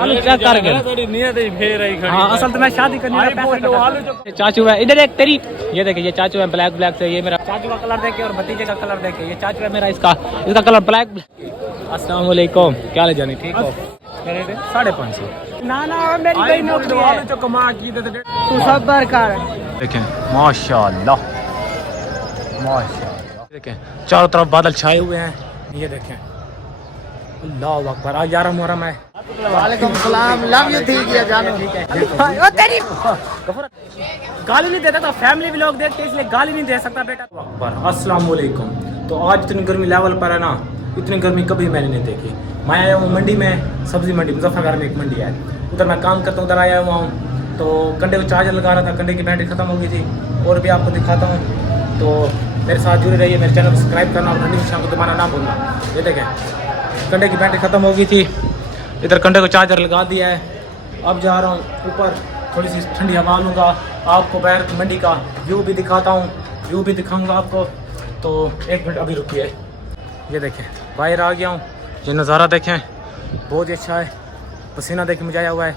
आलू चेक कर गए। थोड़ी नियत ही फेर आई खड़ी। हाँ असल तो मैं शादी करने का पैसा चाचू है इधर एक तेरी। ये देखिए ये चाचू है ब्लैक ब्लैक से। ये मेरा चाचू का कलर देखे और भतीजे का कलर देखे। ये चाचू है मेरा इसका कलर ब्लैक। अस्सलाम वालेकुम क्या हाल जानी ठीक हो? 550 ना ना मेरी भाई नौकरी है तो कमा की दे तू सब बरकार देखें माशाल्लाह माशाल्लाह। देखें चारों तरफ बादल छाए हुए हैं। ये देखें अल्लाह अकबर आज 11 मुहर्रम है। वालेकुम सलाम लव यू ठीक है जानो ठीक है ओ तेरी गाली नहीं देता तो फैमिली व्लॉग देखते इसलिए गाली नहीं दे सकता बेटा। अकबर अस्सलाम वालेकुम। तो आज इतनी गर्मी लेवल पर है ना, इतनी गर्मी कभी मैंने नहीं देखी। मैं आया हूँ मंडी में, सब्जी मंडी मुजफ्फरनगर में एक मंडी है, उधर मैं काम करता हूँ। उधर आया हुआ हूँ तो कंडे को चार्जर लगा रहा था, कंडे की बैटरी खत्म हो गई थी। और भी आपको दिखाता हूँ तो मेरे साथ जुड़े रहिए। मेरे चैनल को सब्सक्राइब करना और घंटी के निशान को दबाना ना भूलना। ये देखें कंडे की बैटरी ख़त्म हो गई थी, इधर कंडे को चार्जर लगा दिया है। अब जा रहा हूँ ऊपर, थोड़ी सी ठंडी हवा लूँगा, आपको बाहर मंडी का व्यू भी दिखाता हूँ, व्यू भी दिखाऊँगा आपको। तो एक मिनट अभी रुकिए। ये देखें बाहर आ गया हूँ, ये नज़ारा देखें बहुत ही अच्छा है, पसीना देख मुझे आया हुआ है।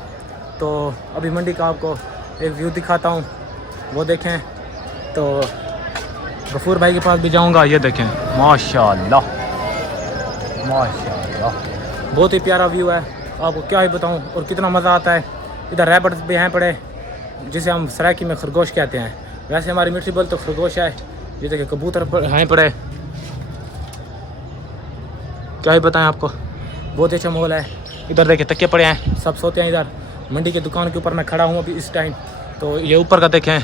तो अभी मंडी का आपको एक व्यू दिखाता हूँ, वो देखें। तो गफूर भाई के पास भी जाऊँगा। ये देखें माशाल्लाह माशाल्लाह बहुत ही प्यारा व्यू है, आपको क्या ही बताऊं। और कितना मज़ा आता है। इधर रैबिट्स भी हैं पड़े, जिसे हम सराकी में खरगोश कहते हैं, वैसे हमारी मिट्टी बोल तो खरगोश है। ये देखिए कबूतर हैं पड़े, क्या ही बताएं आपको, बहुत ही अच्छा माहौल है। इधर देखिए तकिए पड़े हैं, सब सोते हैं इधर। मंडी की दुकान के ऊपर मैं खड़ा हूँ अभी इस टाइम। तो ये ऊपर का देखें,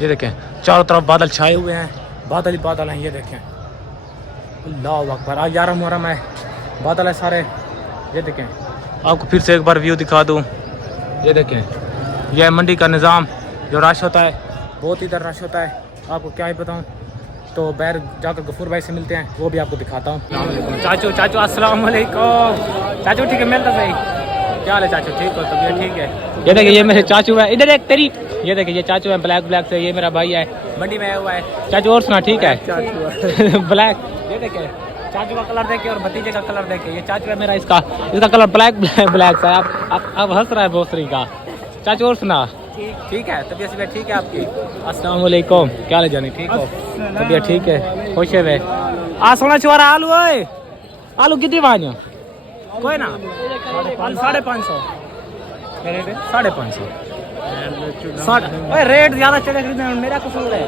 ये देखें चारों तरफ बादल छाए हुए हैं, बादल ही बादल हैं। ये देखें अल्लाह अकबर आज 11 मुहर्रम है, बादल है सारे। ये देखें आपको फिर से एक बार व्यू दिखा दूँ। ये देखें यह है मंडी का निज़ाम, जो रश होता है बहुत इधर रश होता है, आपको क्या ही बताऊँ। तो बाहर जाकर गफूर भाई से मिलते हैं, वो भी आपको दिखाता हूँ। चाचू चाचू अस्सलाम वालेकुम। चाचू ठीक है मिलता सही, क्या हाल है चाचू ठीक हो? तबीयत ठीक है? ये देखिए ये मेरे चाचू है इधर एक तेरी। ये देखिए ये चाचू है ब्लैक ब्लैक से। ये मेरा भाई है, मंडी में आया हुआ है। चाचू और सुना ठीक है ब्लैक। ये देखे चाचू का कलर देखे और भतीजे का कलर देखे। ये चाचू है मेरा इसका कलर ब्लैक ब्लैक सा। आप हंस रहा है भोसरी का। चाचू और सुना ठीक है? तबीयत से ठीक है आपकी? अस्सलाम वालेकुम क्या हाल है जानी ठीक हो? तबीयत ठीक है? खुश है वे आ सोना चुरा आलू है। आलू कितनी बानिया कोई ना 550 550 रेट ज्यादा चढ़े मेरा कसूर है।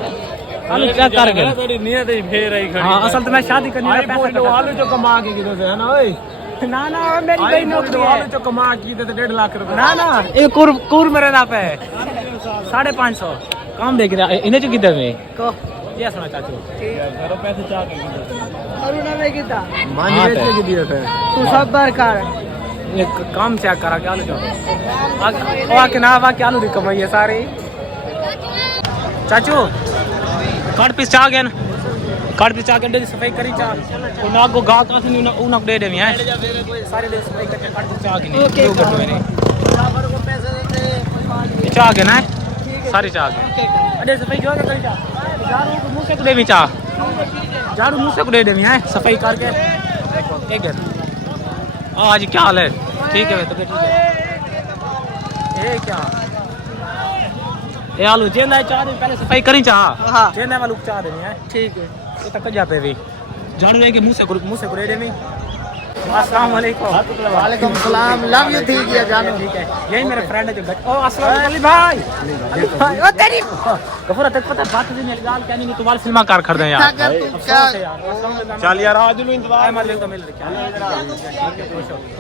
आलू चेक कर गए। थोड़ी नियत ही फेर आई खड़ी। हाँ असल तो मैं शादी करने का पैसा आलू जो कमा के किधर से है ना ओए ना ना मेरी भाई नौकरी है। आलू जो कमा की दे 1.5 लाख रुपए ना ना ये कुर मेरे ना पे 550 काम देख रहा इन्हें जो किधर में को ये सुना चाचू घरों पैसे चाह के करुणा में किता मान रेट के दिए थे तू सब बरकार ये काम चेक करा क्या आलू जो आके ना आके आलू दी कमाई है सारी। चाचू काट पीस चाह गया काट पीस चाह के सफाई करी चाह ना को गा का नहीं उन दे दे है सारे दे सफाई करके काट पीस चाह के नहीं क्यों कर मैंने चाह के ना सारी चाह के अरे सफाई जो के करी चाह झाड़ू मुंह से दे भी चाह झाड़ू मुंह से दे दे है सफाई करके एक है। आज क्या हाल है ठीक है तो ठीक है। ये क्या ये आलू जेंदा चाह दे पहले सफाई करी चाह। हां जेंदा वालू चाह देनी है ठीक है। ये तक जा पे भी झाड़ू लेके मुंह से कुड़े दे में। अस्सलाम वालेकुम। वालेकुम सलाम लव यू ठीक है जानो ठीक है। यही मेरे फ्रेंड है जो ओ अस्सलाम वालेकुम भाई ओ तेरी गफूर तक पता बात नहीं मेरी गाल क्या नहीं तो वाल फिल्मा कार कर दे यार चल यार आज लो इंतजार मार ले तो मिल रहा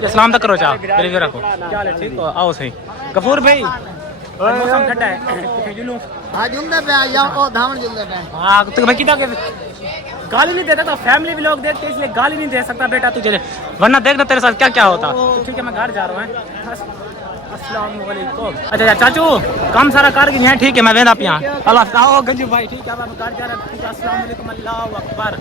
सलाम तक करो चाह तेरे भी रखो क्या है ठीक हो? आओ सही गफूर भाई मौसम ठंडा है जुलूं आज उम्दा पे आ जाओ ओ धामन जुलदा पे। हां तो मैं किदा के गाली नहीं देता तो फैमिली व्लॉग देखते इसलिए गाली नहीं दे सकता बेटा तुझे, वरना देखना तेरे साथ क्या क्या होता। तो ठीक है मैं घर जा रहा हूँ। अस्सलाम वालेकुम। अच्छा चाचू काम सारा कर गए हैं ठीक है मैं वेंदा पिया अल्लाह आओ गंजू भाई ठीक है मैं घर जा रहा हूँ। अस्सलाम वालेकुम अल्लाह अकबर।